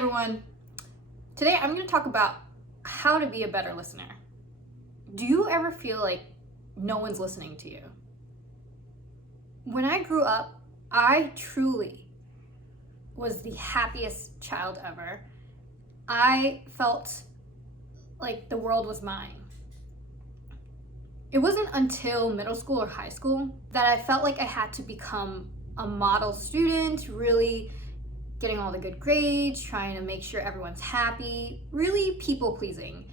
everyone. Today I'm going to talk about how to be a better listener. Do you ever feel like no one's listening to you? When I grew up, I truly was the happiest child ever. I felt like the world was mine. It wasn't until middle school or high school that I felt like I had to become a model student, really getting all the good grades, trying to make sure everyone's happy, really people pleasing.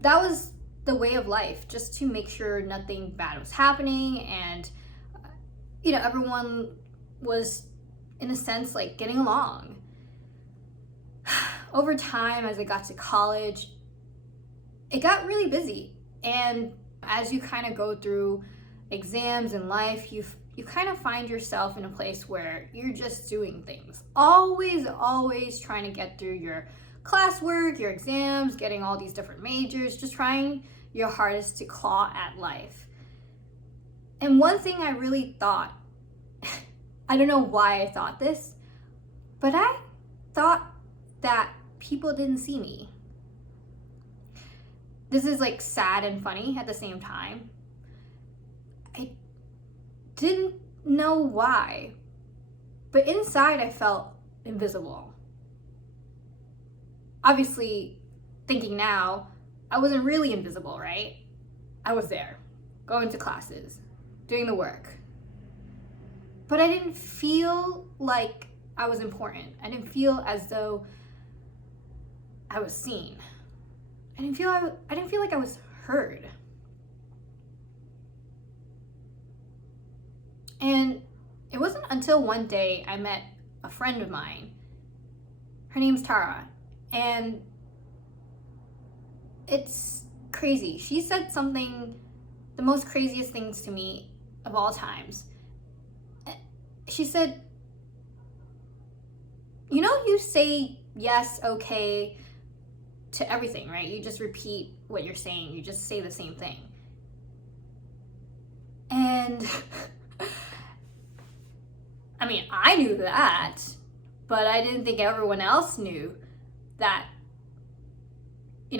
That was the way of life, just to make sure nothing bad was happening and everyone was, in a sense, like getting along. Over time, as I got to college, it got really busy. And as you kind of go through exams in life, you kind of find yourself in a place where you're just doing things. Always trying to get through your classwork, your exams, getting all these different majors, just trying your hardest to claw at life. And one thing I really thought, I don't know why I thought this, but I thought that people didn't see me. This is like sad and funny at the same time. I didn't know why, but inside I felt invisible. Obviously, thinking now, I wasn't really invisible, right? I was there, going to classes, doing the work. But I didn't feel like I was important. I didn't feel as though I was seen. I didn't feel like I was heard. And it wasn't until one day I met a friend of mine. Her name's Tara. And it's crazy. She said something, the most craziest things to me of all times. She said, you say yes, okay to everything, right? You just repeat what you're saying. You just say the same thing. And I mean, I knew that, but I didn't think everyone else knew that,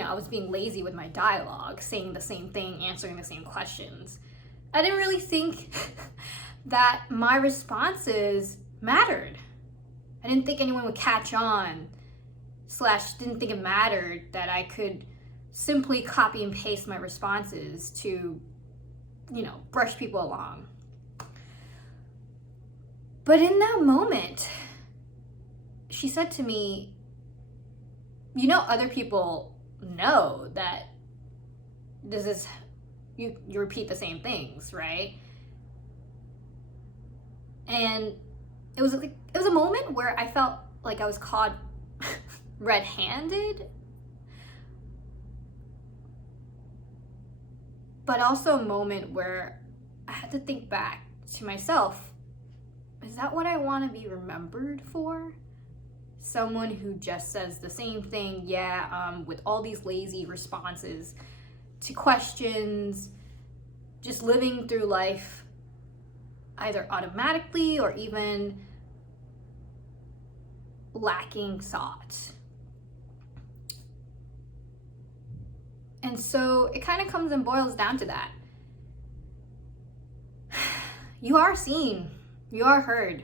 I was being lazy with my dialogue, saying the same thing, answering the same questions. I didn't really think that my responses mattered. I didn't think anyone would catch on, / didn't think it mattered that I could simply copy and paste my responses to, brush people along. But in that moment, she said to me, other people know that this is, you repeat the same things, right? And it was a moment where I felt like I was caught red-handed, but also a moment where I had to think back to myself. Is that what I want to be remembered for? Someone who just says the same thing, with all these lazy responses to questions, just living through life either automatically or even lacking thought. And so it kind of comes and boils down to that. You are seen, you are heard,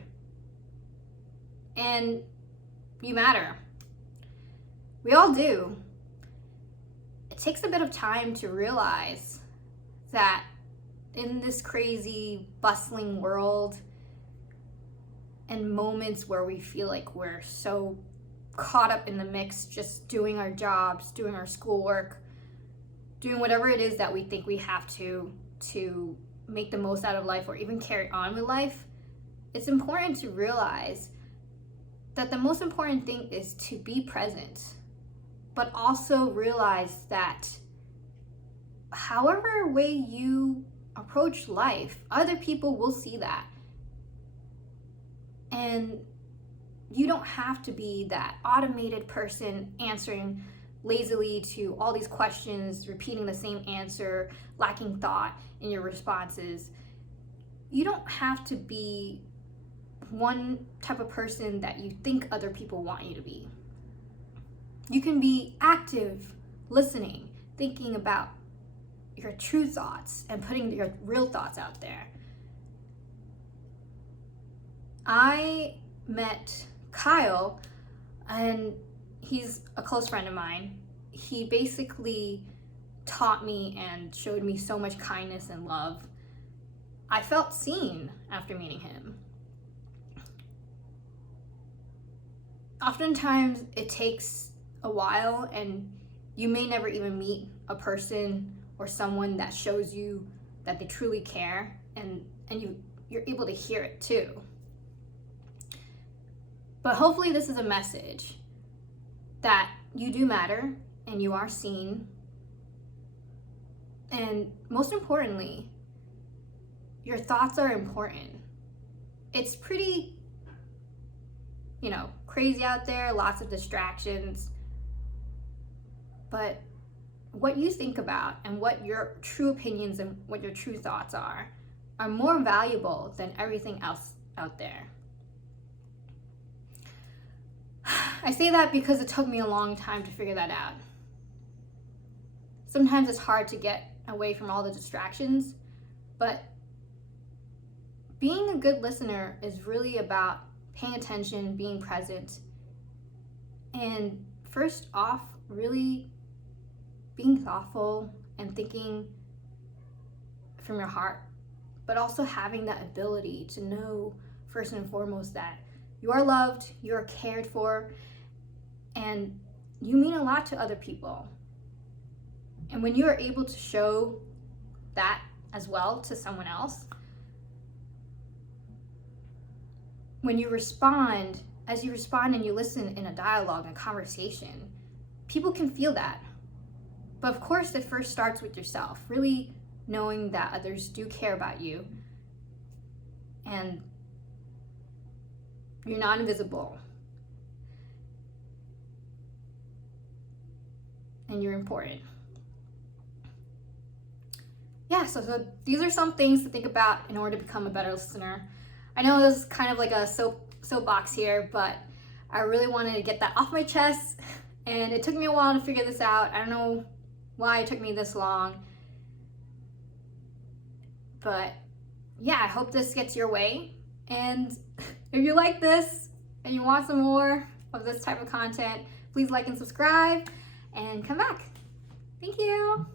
and you matter. We all do. It takes a bit of time to realize that in this crazy, bustling world, and moments where we feel like we're so caught up in the mix, just doing our jobs, doing our schoolwork, doing whatever it is that we think we have to make the most out of life or even carry on with life, it's important to realize that the most important thing is to be present, but also realize that however way you approach life, other people will see that. And you don't have to be that automated person answering lazily to all these questions, repeating the same answer, lacking thought in your responses. You don't have to be one type of person that you think other people want you to be. You can be active, listening, thinking about your true thoughts and putting your real thoughts out there. I met Kyle, and he's a close friend of mine. He basically taught me and showed me so much kindness and love. I felt seen after meeting him. Oftentimes it takes a while, and you may never even meet a person or someone that shows you that they truly care, and you're able to hear it too. But hopefully this is a message that you do matter and you are seen. And most importantly, your thoughts are important. It's pretty, crazy out there, lots of distractions. But what you think about and what your true opinions and what your true thoughts are more valuable than everything else out there. I say that because it took me a long time to figure that out. Sometimes it's hard to get away from all the distractions, but being a good listener is really about paying attention, being present, and first off, really being thoughtful and thinking from your heart, but also having that ability to know first and foremost that you are loved, you are cared for, and you mean a lot to other people. And when you are able to show that as well to someone else, when you respond, as you respond and you listen in a dialogue, a conversation, people can feel that. But of course, it first starts with yourself, really knowing that others do care about you and you're not invisible and you're important. Yeah, so these are some things to think about in order to become a better listener. I know this is kind of like a soapbox here, but I really wanted to get that off my chest, and it took me a while to figure this out. I don't know why it took me this long, but yeah, I hope this gets your way. And if you like this and you want some more of this type of content, please like and subscribe and come back. Thank you.